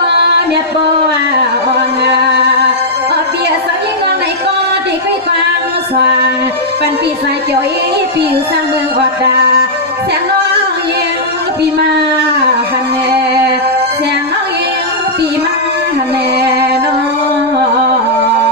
บ่เมียบ่อ่อนเปียสาวยิ่งงอนไหนก็ที่ใกล้กลางสว่างปันปีสายเกี่ยวอีปีอยู่สร้างเมืองอดดาแสงน้องยิงปีมาฮันแน่แสงน้องยิงปีมาฮันแน่น้อง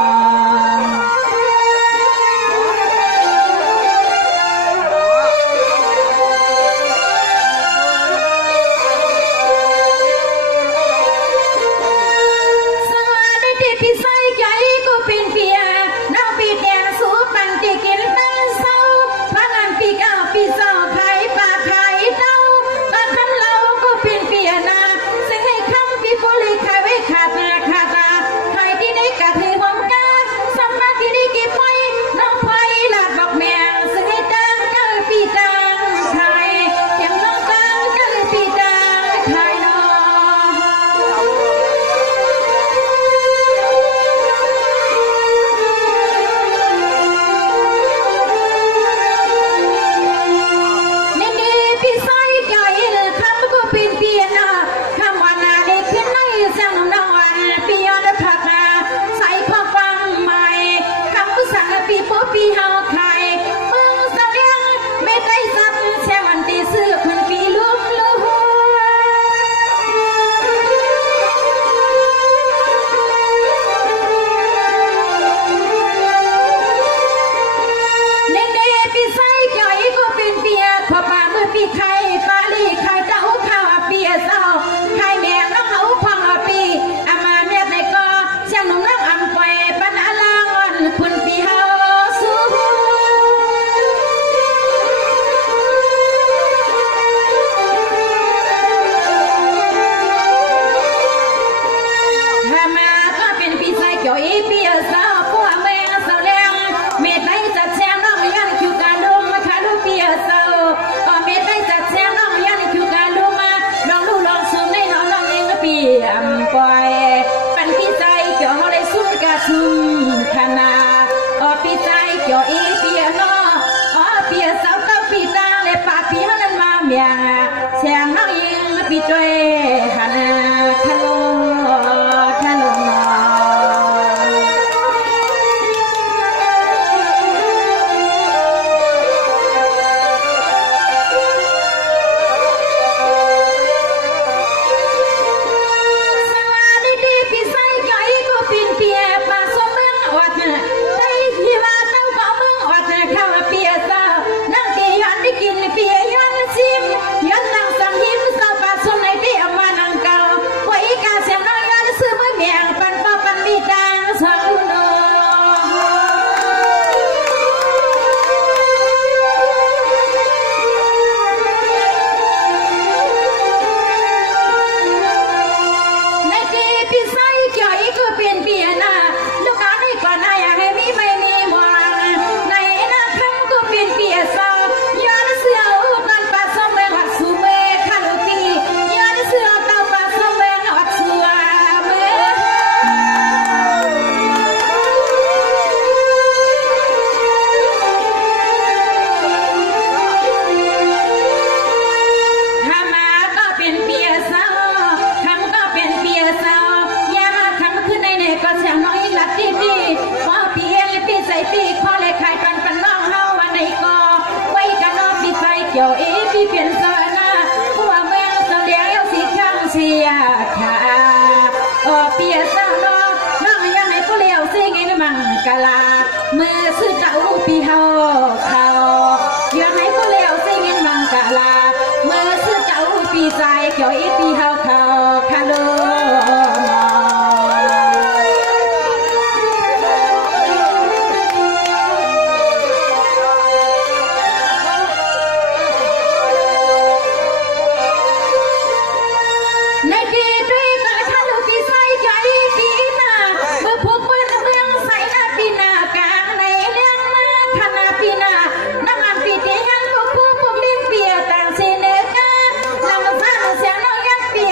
ปี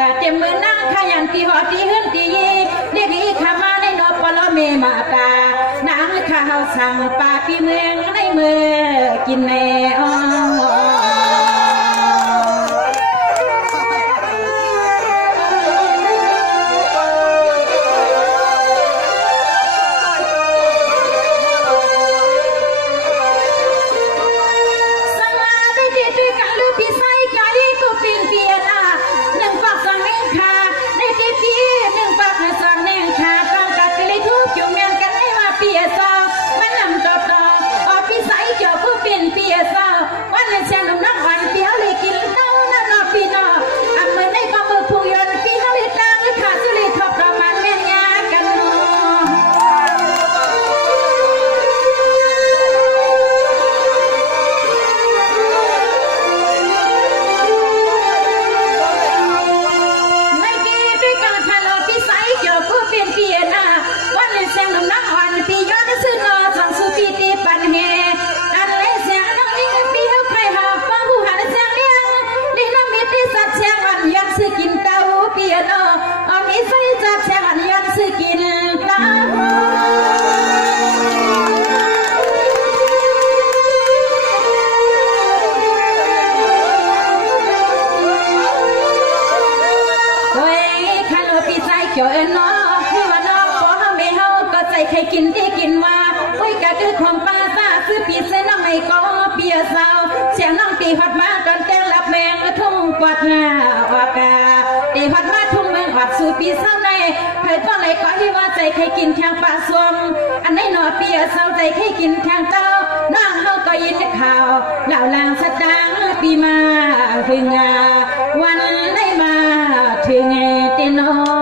แต่เต็มมือนั่งขยันตีหอตีหื้นตียีเรียกอีขามาในนปลเมมาตานางข้าวสั่งปลาปีเมืองในมือกินแน่กินที่กินมาไว้กะคือของป้าซาซื้อปีเส้นน้องในก็เปียสาวเสียงน้องตีหัดมาตอนแก้งรับแมงทุ่งกวาดงาอากาตีหัดมาทุ่งเมืองหัดสู่ปีเศร้าในเคยก็เลยก็ที่ว่าใจใครกินแข่งปลาสวมอันไหนหนอเปียสาวใจใครกินแข่งเต้าน้องเขาก็ยินข่าวเหล่าลางสตางปีมาถึงวันได้มาถึงตีนอ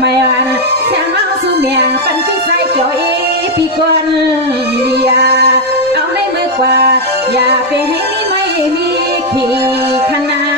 ไม่อันเสียงน้องสูเมียงเป็นพี่ใส่เกี่ยวอีพี่กวนเลียเอาในมือกว่าอย่าไปให้ไม่มีขี่ขนา